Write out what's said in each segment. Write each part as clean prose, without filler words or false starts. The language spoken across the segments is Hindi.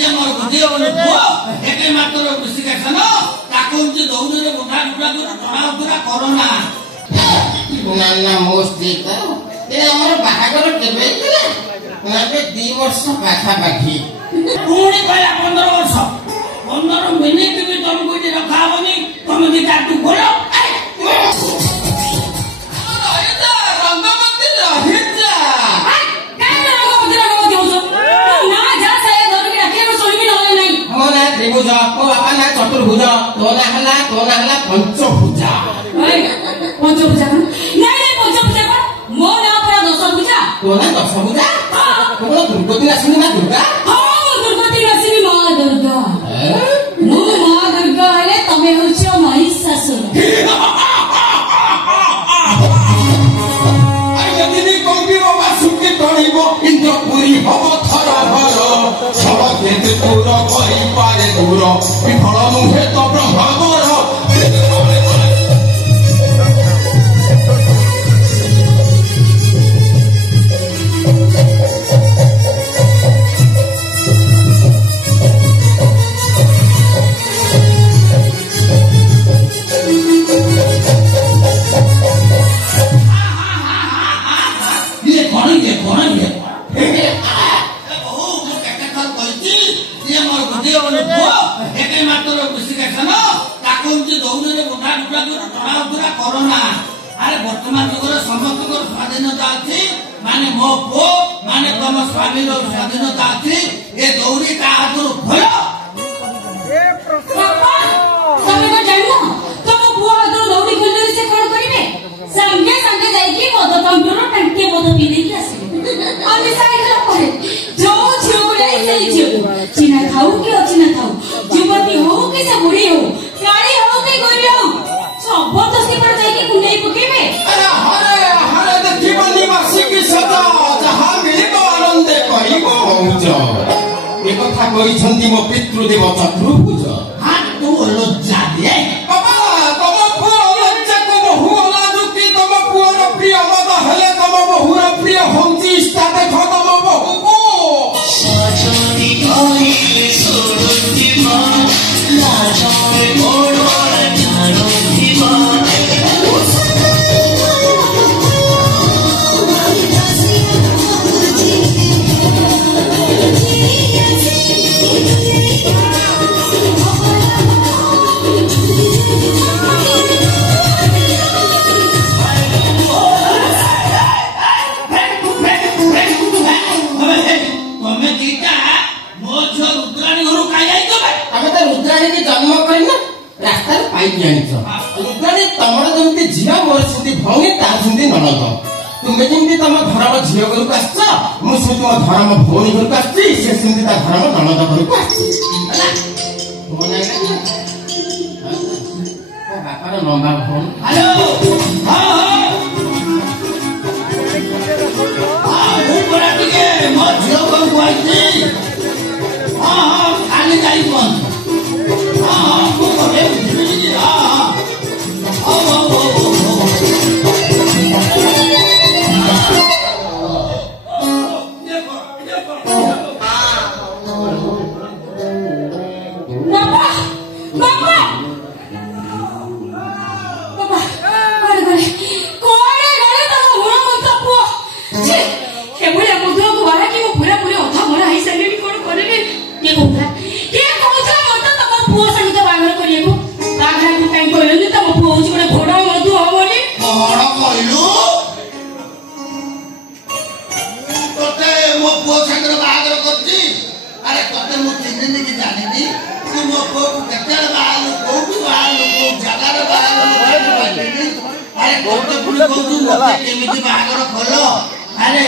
ये मोर बुद्धि बोल पुआ एके मात्र ऋषिकेशन ताको जे दौड़े बुढ़ा बुढ़ा को टणा पूरा कोरोना ना मोस्ती तो ए हमर बाहागर केबे इला लागे 2 वर्ष पाखा पाखी पूरी कहला 15 वर्ष 15 मिनिट भी तुमको जे रखा होनी तुम भी काटू बोलो त्रिभुज को बापा ना चतुर्भुज तो ना हला पंचभुजा पंचभुजा नहीं पंचभुजा मो ना पूरा दशभुजा तो ना दशभुजा तो दुर्गति आसीनी ना दुर्गा हां दुर्गति आसीनी मां दुर्गा मो मां दुर्गा हेले तमे होछो महिषासुर आयदिनी कम्बीरो बासुके तणिबो इंद्रपुरी हबो थर भर सब केते दूर करि पारे दूर विफल नुहे तो ब्रह्मावर कोरोना अरे वर्तमान जुगर समस्त स्वाधीनता अच्छी माने मो पो माने तुम स्वामी स्वाधीनता अच्छी ये दौड़ी का हाथ भल तुम पुआ दौड़ी खोल से कौन करिवे संगे संगे जाइए मद कंप्यूटर टंके मद पी देके आसे अन्य साइड पर जो झिउले से झिउ चिना खाऊ कि अचिना खाऊ युवती हो कि से बुढ़ी हो काली हो कि गोरी हो जबरदस्ती पर जाके कुंडई पकेबे हरे देखिबो निवासी की सदा जहां मिलिबो आनंदे करिबो मौज ए कथा कहि छंती मो पितृदेव चतुर्भुज हां तू लज्जा दे बाबा तम पुओ लज्जा को बहु लाजुकी तम पुओर प्रिय मद हले तम बहुर प्रिय होंती स्था देखो तम बहु को साजनी कइले सोरती मा लाजरे मोड़र जानो दिवा जन्म करना रास्ता पाई जानिछ रुद्राणी तमर जमती झिया मोर सिंधी भौणी ता सिंधी ननद तुमे जमती तम धर्म झिया घर को आछ मु से तुम धर्म भौणी घर को आछ से सिंधी ता धर्म ननद घर को आछ मोने बापार लंबा भौणी हेलो हां हां मु परा टिके मो झियो घर को आछि हां हां खाली जाई कोन केमिति बागर खोलो अरे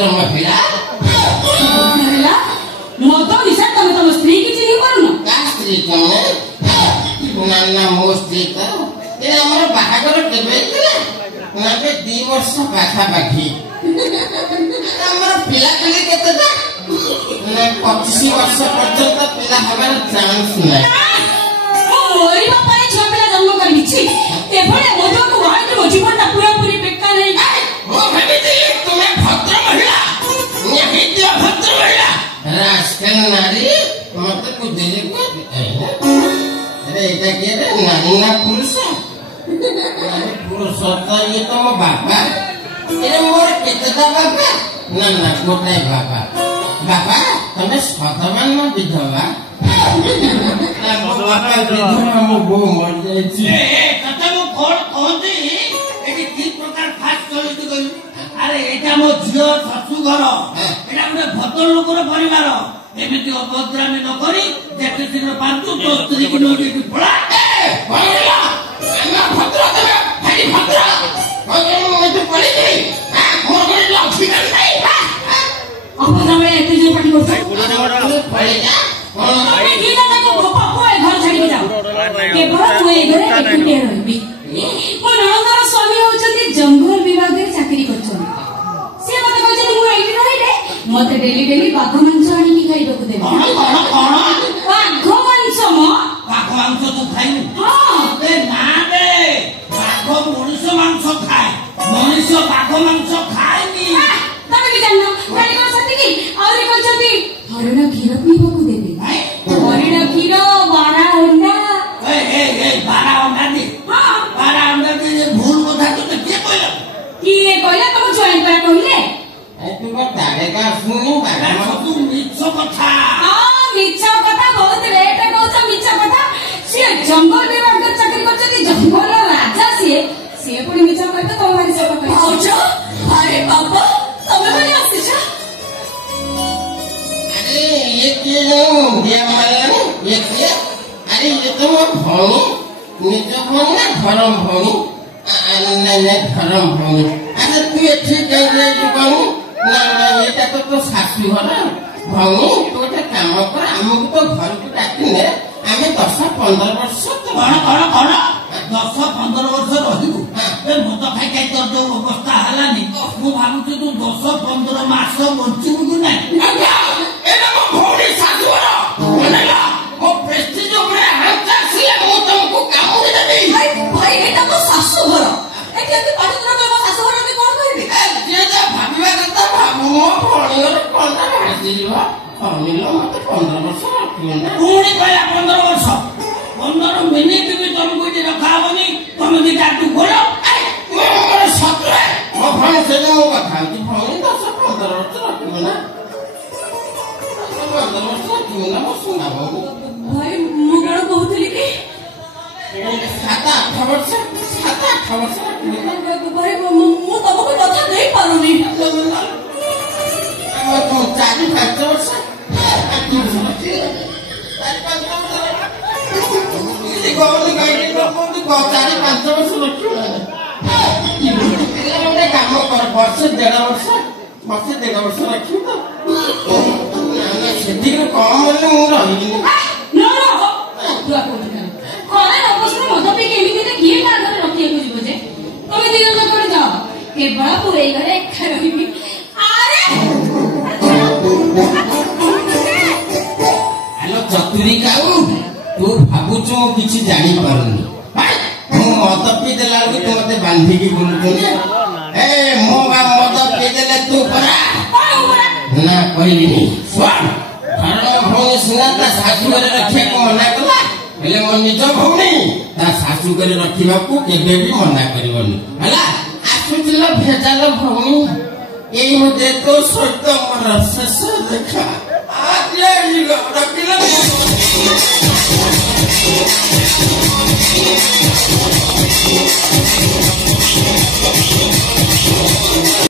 भद्र महिला ହେଲା ମଦ ନିଶା ତମେ ତମ ସ୍ତ୍ରୀ କି ଚିହ୍ନି ପାରୁନ का स्त्री तमे ना मो स्त्री तो ये हमर बाहागर केबे थिला ना बे 2 वर्ष पाखा पाखी हमर पिला पिली केतेटा ना 25 वर्ष पर्यंत पिला हमार चांस नै मोरी बापाई छुआ पिला जन्म करबी छी एभळे मद को वाइट रो जीवनटा पूरा पूरी बेकार नै वो भाबिती तुम्हें भद्र महिला नहीं दिया भद्र महिला रास्कल नारी मत को देले को अरे एटा के रे नानी ना पुरुष अरे पुरुष तो ये तो मो बापा ए मोर केतेटा बापा ना ना कोटाय बापा बापा तमे सतमान न विधवा ना मो बापा विधवा मो बो मर जाय छी तते मो कोन कोंती एटी की प्रकार फास्ट चलित गई अरे एटा मो झियो ससु घर एटा गुटे भद्र लोकर परिवार एमिति अभद्रामी न करी जेते शीघ्र पांतु तो स्त्री की नोटी पड़ा बोला ना भद्र तमे हरी भद्र भद्र में तो पड़ी गई मोर गरे लक्ष्मी नहीं अपना एते जे पाटी करछ पड़ी जा तमे गीता को बापा को घर छाडी जाओ केवल तू ए घरे एकुटे रहबी मो नणंदर स्वामी होचंती जंगल विभाग रे चाकरी करछन से मते कहजे मु एठी रहिले मते डेली डेली बाघ मांस आनी की खाइबो को देबे कौन बाघ मांस म बाघ मांस तू खाई हां ए ना रे बाघ मनुष्य मांस खाए मनुष्य बाघ मांस खाएनी तमे भी जानना गाड़ी को सती की और कहजती हरिण क्षीर पीबो को देबे हरिण क्षीर बारा अंडा ए बारा अंडा दे हां बारा अंडा दे भूल कथा तो के कहला किए कहला तुम जॉइन करा कहले तू को तारे का सुनी बारा बाबा सब मिछ कथा हां मिच्छा कथा बहुत लेट कहछ मिच्छा कथा से जंगल विभाग रे चाकरी करछती जंगल राजा से पुणी मिच्छा कहते तुम्हारी सब कहछ अरे बाबा तमे बने आसी छ अरे ये के दिया मारे ये के अरे ये तो भौनी निज भौनी ना धर्म भौनी नहीं धर्म भौनी अरे तू एठी कह ले भौनी ना ना ये तो सासू घर भौनी तू एक काम कर हमको तो घर को डाकिने आमे 10-15 वर्ष कौन 10-15 वर्ष रहिबु ए मत खाई खाई तर जो अवस्था हलानी मु भाबुछु तू 10-15 मास बंचिबु कि नाही आज्ञा एना मो भौनी सासू घर बोलेला मो प्रेस्टीज ऊपर हाथ से मो तुमको कामुड़ी देबी भाई एटा तो सासू घर ए केते पाठन में सासू घर में कोन करबी जे जे भाबिबा କଥା भाबु मो भौनी घर कोनटा भासिलिबा भौनीलो मते 15 वर्ष रखियो ना पुणी कहला 15 वर्ष 15 मिनिट भी तुमको ये रखा होनी तुम दिटा तू बोलो मोर सत्रे मो भौनी से मो कथा कि भौनी 10-15 वर्ष रखियो ना 15 वर्ष रखियो ना मो सुना भौनी भाई मु गण कहतली कि 7-8 वर्ष रखियो ना भाई मु तमको कथा नहीं पारुनी मो तो 4-5 वर्ष गौनी गाड़ी को 4-5 वर्ष रखियो ना काम कर वर्ष 1.5 वर्ष रखियो तो सेठी को कम बोले मु रहिनी नो दुआ कोठी कोने अवश्य मद पे केमिति ते किए का घर रखिए को जीव जे तमे दिन में कोन जाओ केवल पूरे घरे एक रहिबी अरे हेलो चतुरी काऊ तू भाबुचो किछि जानि पारुनी मु मद पी देला को तू मते बांधी की बोलु ए मो बा मद पी देले तू परा ना कहलिनी सुन धर्म भौनी सुना ता सासू घरे रखिया को मना कला हेले मो निज भौनी ता सासू घरे रखिबा को केबे भी मना करिवनी हला आसुतिला भेजाल भौनी एई मते तो सत्य मोर शेष देखा आज ये रखिला